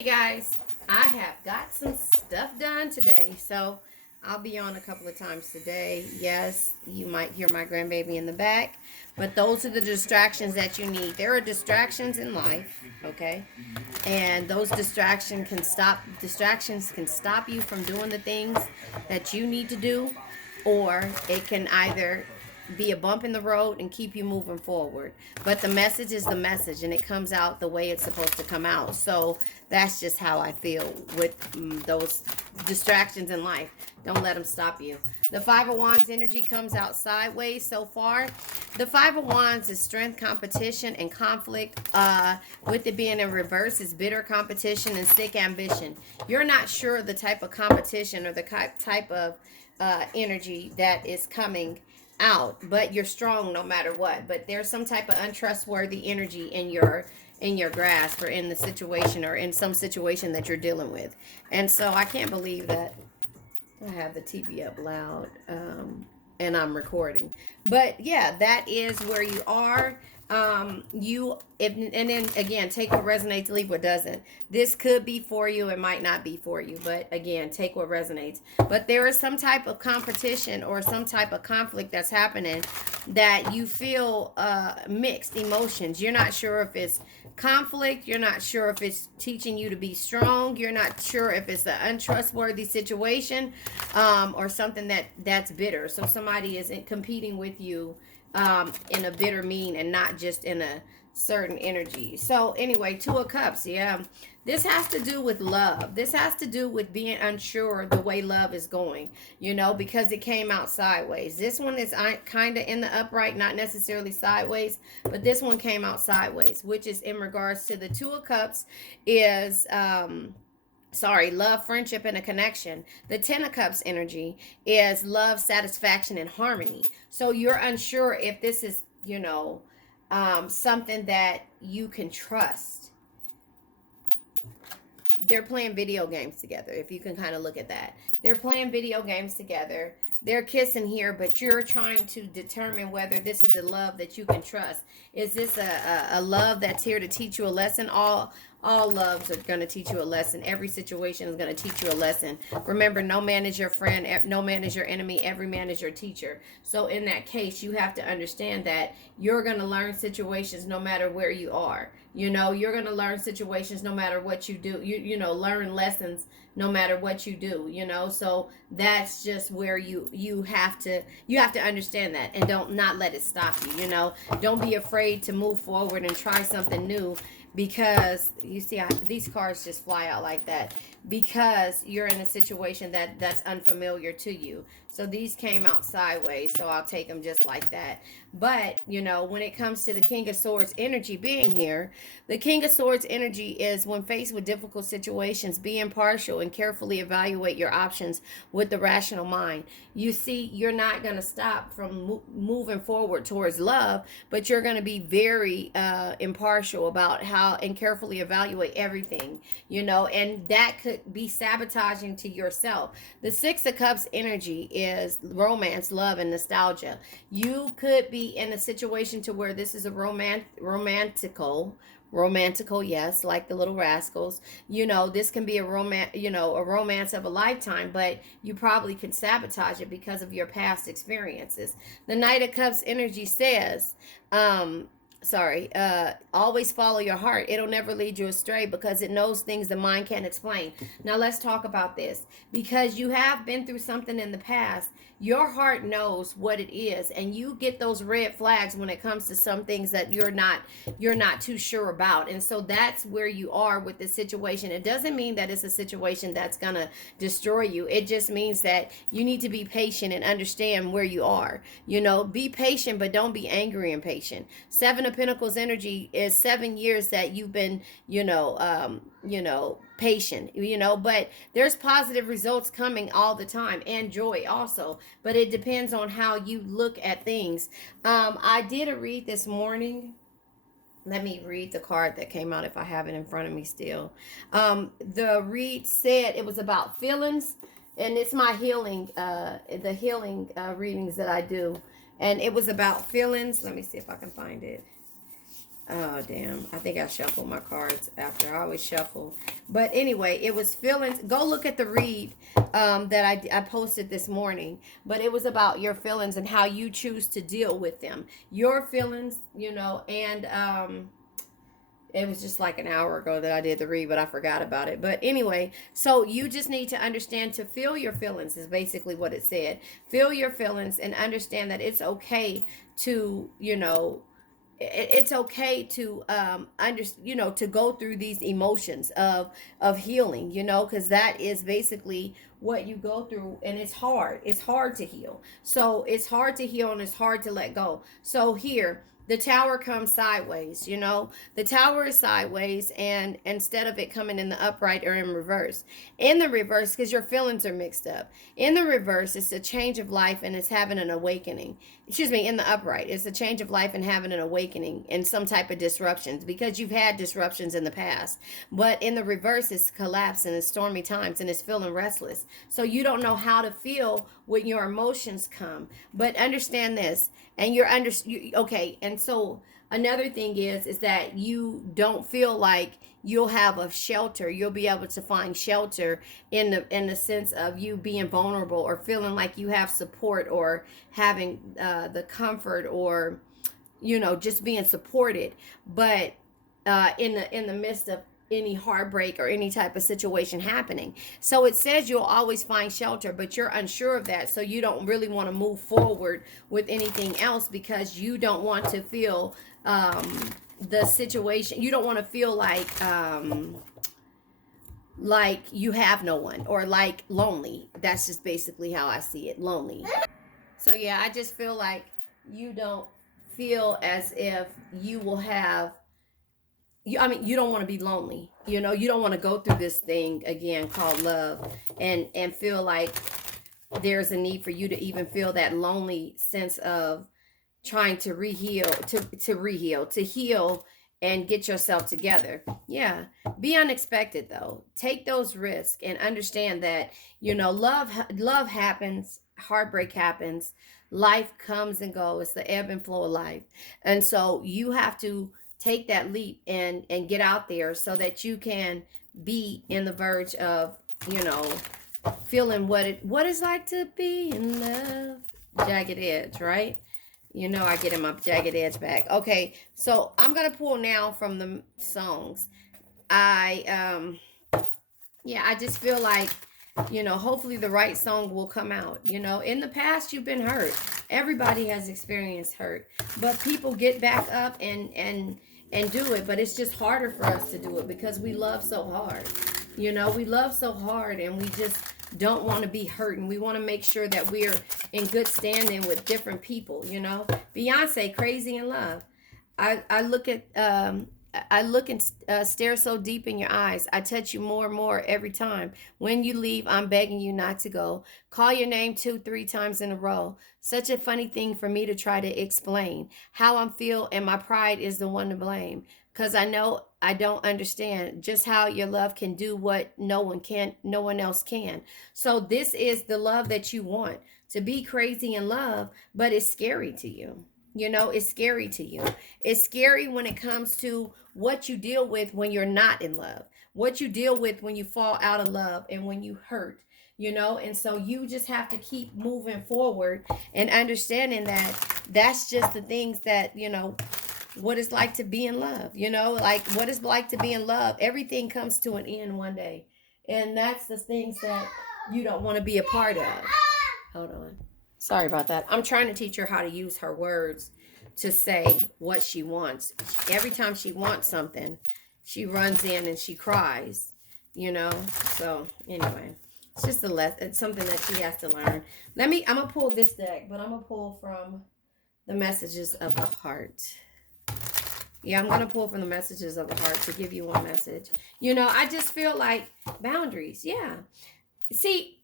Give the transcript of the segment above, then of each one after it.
Hey guys, I have got some stuff done today, so I'll be on a couple of times today. Yes, you might hear my grandbaby in the back, but those are the distractions that you need. There are distractions in life, okay? And those distractions can stop you from doing the things that you need to do, or it can either be a bump in the road and keep you moving forward. But the message is the message, and it comes out the way it's supposed to come out. So that's just how I feel with those distractions in life. Don't let them stop you. The Five of Wands energy comes out sideways so far. The Five of Wands is strength, competition, and conflict. With it being in reverse, is bitter competition and sick ambition. You're not sure the type of competition or the type of energy that is coming out, but you're strong no matter what. But there's some type of untrustworthy energy in your grasp or in the situation or in some situation that you're dealing with. And so I can't believe that I have the TV up loud, and I'm recording. But yeah, that is where you are. And then again, take what resonates, leave what doesn't. This could be for you, it might not be for you, but again, take what resonates. But there is some type of competition or some type of conflict that's happening that you feel mixed emotions. You're not sure if it's conflict, you're not sure if it's teaching you to be strong, you're not sure if it's an untrustworthy situation, or something that's bitter. So somebody is competing with you in a bitter mean and not just in a certain energy. So anyway, Two of Cups, yeah. This has to do with love. This has to do with being unsure the way love is going, because it came out sideways. This one is kind of in the upright, not necessarily sideways, but this one came out sideways, which is in regards to the Two of Cups is love, friendship, and a connection. The Ten of Cups energy is love, satisfaction, and harmony. So you're unsure if this is, something that you can trust. They're playing video games together, if you can kind of look at that. They're playing video games together. They're kissing here, but you're trying to determine whether this is a love that you can trust. Is this a love that's here to teach you a lesson? All loves are going to teach you a lesson. Every situation is going to teach you a lesson. Remember, no man is your friend, no man is your enemy, every man is your teacher. So in that case, you have to understand that you're going to learn situations no matter where you are. You're going to learn situations no matter what you do. Learn lessons no matter what you do. So that's just where you have to understand that, and don't not let it stop you. Don't be afraid to move forward and try something new, because you see these cards just fly out like that, because you're in a situation that's unfamiliar to you. So these came out sideways, so I'll take them just like that. But when it comes to the King of Swords energy being here, the King of Swords energy is when faced with difficult situations, be impartial and carefully evaluate your options with the rational mind. You see, you're not going to stop from moving forward towards love, but you're going to be very impartial about how and carefully evaluate everything, and that could be sabotaging to yourself. The Six of Cups energy is romance, love, and nostalgia. You could be in a situation to where this is a romantical, yes, like the Little Rascals. This can be a romance of a lifetime, but you probably can sabotage it because of your past experiences. The Knight of Cups energy says, always follow your heart. It'll never lead you astray because it knows things the mind can't explain. Now let's talk about this. Because you have been through something in the past, your heart knows what it is, and you get those red flags when it comes to some things that you're not too sure about. And so that's where you are with this situation. It doesn't mean that it's a situation that's gonna destroy you. It just means that you need to be patient and understand where you are. Be patient, but don't be angry and patient. Seven of Pentacles energy is 7 years that you've been patient, but there's positive results coming all the time, and joy also, but it depends on how you look at things. I did a read this morning. Let me read the card that came out if I have it in front of me still. The read said it was about feelings, and it's my healing, the healing readings that I do, and it was about feelings. Let me see if I can find it. Oh, damn. I think I shuffled my cards after. I always shuffle. But anyway, it was feelings. Go look at the read that I posted this morning. But it was about your feelings and how you choose to deal with them. Your feelings, and it was just like an hour ago that I did the read, but I forgot about it. But anyway, so you just need to understand to feel your feelings is basically what it said. Feel your feelings and understand that it's okay to, it's okay to to go through these emotions of healing, because that is basically what you go through, and it's hard to heal. So it's hard to heal and it's hard to let go. So here the tower comes sideways, the tower is sideways, and instead of it coming in the upright or in reverse, because your feelings are mixed up. In the reverse, it's a change of life and it's having an awakening. Excuse me, in the upright, it's a change of life and having an awakening and some type of disruptions, because you've had disruptions in the past. But in the reverse, it's collapse and it's stormy times and it's feeling restless. So you don't know how to feel when your emotions come. But understand this, and okay. And so another thing is that you don't feel like you'll have a shelter. You'll be able to find shelter in the sense of you being vulnerable or feeling like you have support, or having the comfort, or just being supported. But in the midst of any heartbreak or any type of situation happening. So it says you'll always find shelter, but you're unsure of that. So you don't really want to move forward with anything else, because you don't want to feel the situation. You don't want to feel like you have no one, or like lonely. That's just basically how I see it, lonely. So yeah, I just feel like you don't feel as if you will have you don't want to be lonely. You don't want to go through this thing again called love, and feel like there's a need for you to even feel that lonely sense of trying to to heal and get yourself together. Yeah. Be unexpected though. Take those risks and understand that, love happens, heartbreak happens, life comes and goes. It's the ebb and flow of life. And so you have to take that leap and get out there so that you can be in the verge of, feeling what it's like to be in love. Jagged edge, right? I get in my jagged edge back. Okay, so I'm gonna pull now from the songs. I just feel like, hopefully the right song will come out. In the past you've been hurt. Everybody has experienced hurt, but people get back up and do it. But it's just harder for us to do it because we love so hard. We love so hard, and we just don't want to be hurt, and we want to make sure that we're in good standing with different people. Beyonce, Crazy in Love. I look and stare so deep in your eyes. I touch you more and more every time. When you leave, I'm begging you not to go. Call your name 2-3 times in a row. Such a funny thing for me to try to explain. How I feel, and my pride is the one to blame. Because I know I don't understand just how your love can do what no one else can. So this is the love that you want, to be crazy in love, but it's scary to you. It's scary to you. It's scary when it comes to what you deal with when you're not in love, what you deal with when you fall out of love and when you hurt, and so you just have to keep moving forward and understanding that that's just the things that, what it's like to be in love, like what it's like to be in love. Everything comes to an end one day. And that's the things that you don't want to be a part of. Hold on. Sorry about that. I'm trying to teach her how to use her words to say what she wants. Every time she wants something, she runs in and she cries, So anyway, it's just it's something that she has to learn. I'm going to pull this deck, but I'm going to pull from the Messages of the Heart. Yeah, I'm going to pull from the Messages of the Heart to give you one message. I just feel like boundaries. Yeah. See,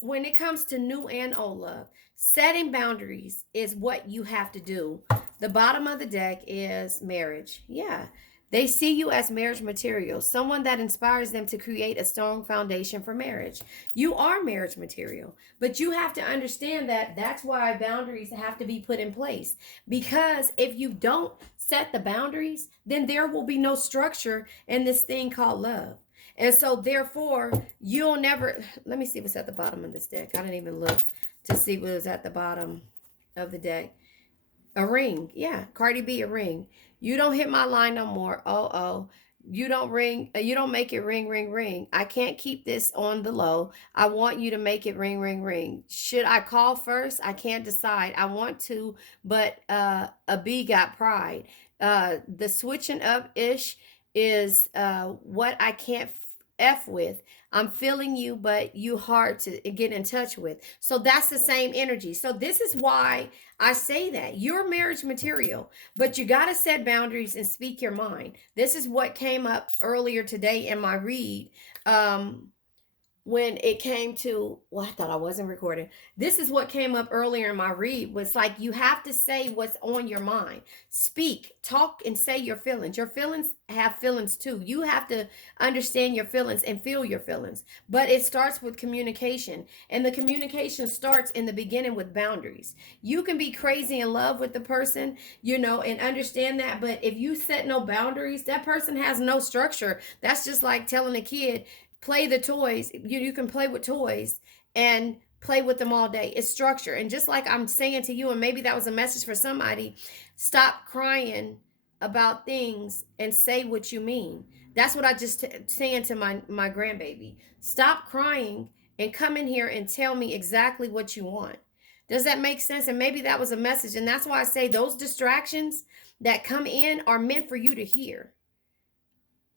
when it comes to new and old love, setting boundaries is what you have to do. The bottom of the deck is marriage. Yeah. They see you as marriage material, someone that inspires them to create a strong foundation for marriage. You are marriage material, but you have to understand that that's why boundaries have to be put in place. Because if you don't set the boundaries, then there will be no structure in this thing called love. And so, therefore, you'll never. Let me see what's at the bottom of this deck. I didn't even look to see what was at the bottom of the deck. A ring. Yeah. Cardi B, a ring. You don't hit my line no more. Oh. You don't ring. You don't make it ring, ring, ring. I can't keep this on the low. I want you to make it ring, ring, ring. Should I call first? I can't decide. I want to, but a B got pride. The switching up ish is what I can't F with. I'm feeling you, but you hard to get in touch with. So that's the same energy. So this is why I say that you're marriage material, but you got to set boundaries and speak your mind. This is what came up earlier today in my read. When it came to, well, I thought I wasn't recording. This is what came up earlier in my read, was like, you have to say what's on your mind. Speak, talk, and say your feelings. Your feelings have feelings too. You have to understand your feelings and feel your feelings. But it starts with communication, and the communication starts in the beginning with boundaries. You can be crazy in love with the person, and understand that, but if you set no boundaries, that person has no structure. That's just like telling a kid, play the toys. You can play with toys and play with them all day. It's structure. And just like I'm saying to you, and maybe that was a message for somebody, stop crying about things and say what you mean. That's what I just saying to my grandbaby. Stop crying and come in here and tell me exactly what you want. Does that make sense? And maybe that was a message. And that's why I say those distractions that come in are meant for you to hear.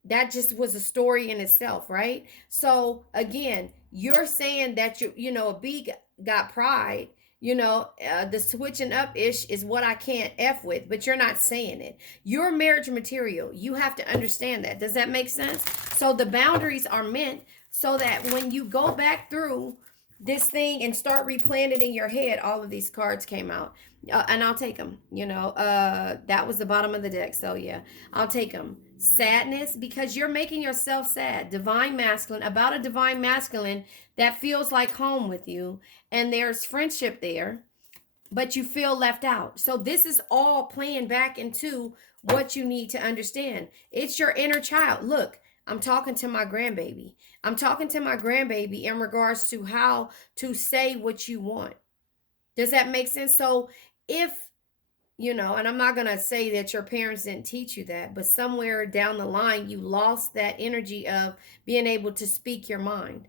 That just was a story in itself, right? So again, you're saying that a B got pride. The switching up ish is what I can't F with, but you're not saying it. You're marriage material. You have to understand that. Does that make sense? So the boundaries are meant so that when you go back through this thing and start replaying it in your head, all of these cards came out. And I'll take them. That was the bottom of the deck. So yeah, I'll take them. Sadness, because you're making yourself sad. Divine masculine, about a divine masculine that feels like home with you, and there's friendship there, but you feel left out. So this is all playing back into what you need to understand. It's your inner child. Look, I'm talking to my grandbaby. I'm talking to my grandbaby in regards to how to say what you want. Does that make sense? So if and I'm not going to say that your parents didn't teach you that, but somewhere down the line, you lost that energy of being able to speak your mind.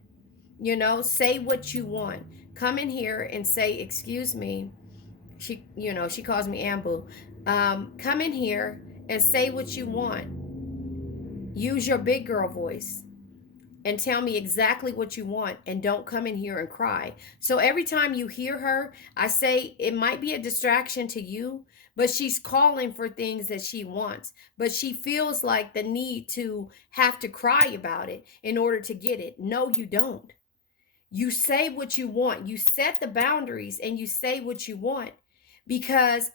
Say what you want. Come in here and say, excuse me. She calls me Ambu. Come in here and say what you want. Use your big girl voice and tell me exactly what you want, and don't come in here and cry. So every time you hear her, I say it might be a distraction to you, but she's calling for things that she wants, but she feels like the need to have to cry about it in order to get it. No, you don't. You say what you want. You set the boundaries and you say what you want,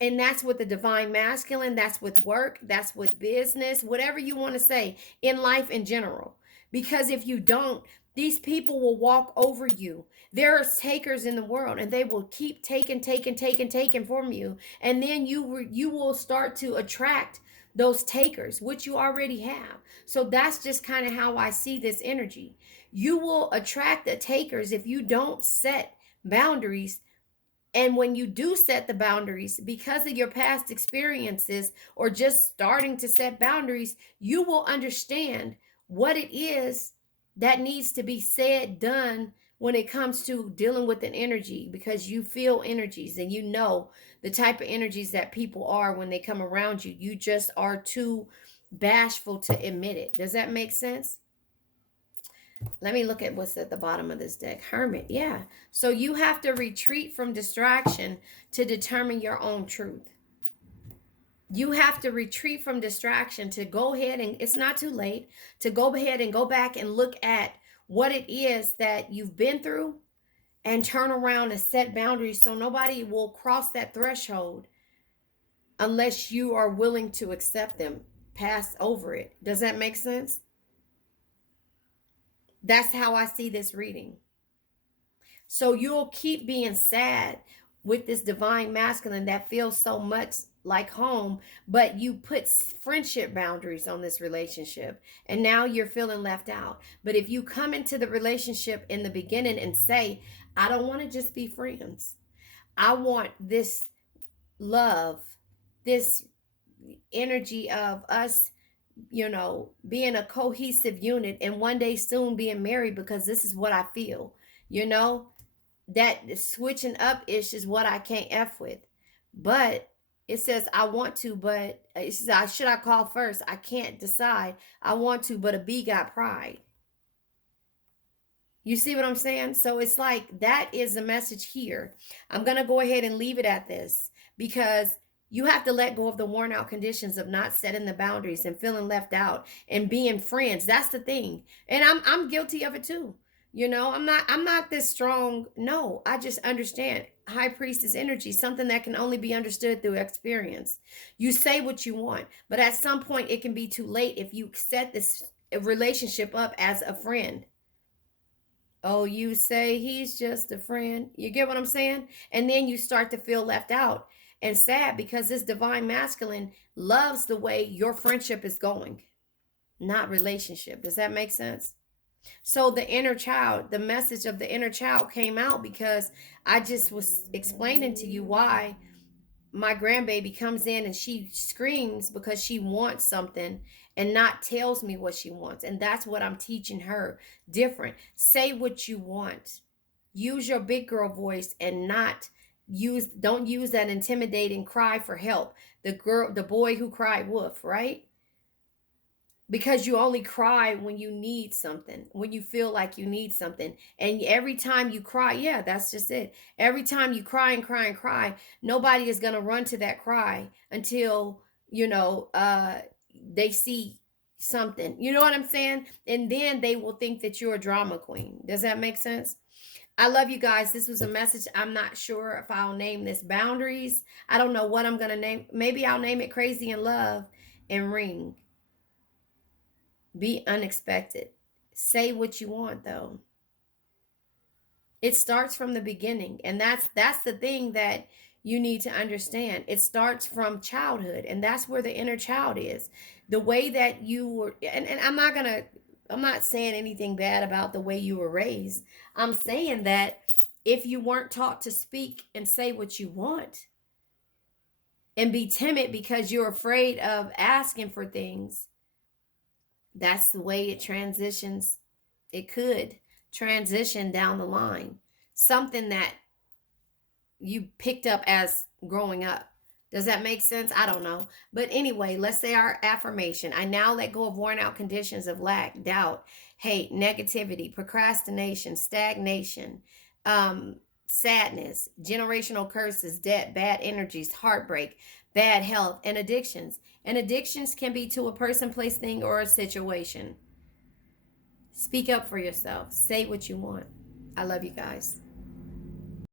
and that's with the divine masculine, that's with work, that's with business, whatever you want to say in life in general. Because if you don't, these people will walk over you. There are takers in the world, and they will keep taking from you. And then you will start to attract those takers, which you already have. So that's just kind of how I see this energy. You will attract the takers if you don't set boundaries. And when you do set the boundaries, because of your past experiences or just starting to set boundaries, you will understand what it is that needs to be said, done when it comes to dealing with an energy, because you feel energies and you know the type of energies that people are when they come around you. You just are too bashful to admit it. Does that make sense? Let me look at what's at the bottom of this deck. Hermit, yeah. So you have to retreat from distraction to determine your own truth. You have to retreat from distraction to go ahead, and it's not too late to go ahead and go back and look at what it is that you've been through and turn around and set boundaries so nobody will cross that threshold unless you are willing to accept them. pass over it. Does that make sense? That's how I see this reading. So you'll keep being sad with this divine masculine that feels so much like home, but you put friendship boundaries on this relationship and now you're feeling left out. But if you come into the relationship in the beginning and say, I don't want to just be friends, I want this love, this energy of us, being a cohesive unit and one day soon being married because this is what I feel, you know, that switching up ish is what I can't F with. But it says I want to, but it says should I call first? I can't decide. I want to, but a B got pride. You see what I'm saying? So it's like that is the message here. I'm going to go ahead and leave it at this because you have to let go of the worn out conditions of not setting the boundaries and feeling left out and being friends. That's the thing. And I'm guilty of it too. I'm not this strong. No, I just understand high priestess energy, something that can only be understood through experience. You say what you want, but at some point it can be too late if you set this relationship up as a friend. Oh, you say he's just a friend. You get what I'm saying? And then you start to feel left out and sad because this divine masculine loves the way your friendship is going, not relationship. Does that make sense? So the inner child, the message of the inner child came out because I just was explaining to you why my grandbaby comes in and she screams because she wants something and not tells me what she wants. And that's what I'm teaching her. Different. Say what you want. Use your big girl voice and don't use that intimidating cry for help. The boy who cried wolf, right? Because you only cry when you need something, when you feel like you need something. And every time you cry, yeah, that's just it. Every time you cry and cry and cry, nobody is going to run to that cry until, they see something. You know what I'm saying? And then they will think that you're a drama queen. Does that make sense? I love you guys. This was a message. I'm not sure if I'll name this boundaries. I don't know what I'm going to name. Maybe I'll name it crazy in love and ring. Be unexpected. Say what you want though. It starts from the beginning, and that's the thing that you need to understand. It starts from childhood, and that's where the inner child is. The way that you were, and I'm not saying anything bad about the way you were raised. I'm saying that if you weren't taught to speak and say what you want and be timid because you're afraid of asking for things, that's the way it transitions. It could transition down the line. Something that you picked up as growing up. Does that make sense? I don't know. But anyway, let's say our affirmation. I now let go of worn out conditions of lack, doubt, hate, negativity, procrastination, stagnation, sadness, generational curses, debt, bad energies, heartbreak, bad health, and addictions. And addictions can be to a person, place, thing, or a situation. Speak up for yourself. Say what you want. I love you guys.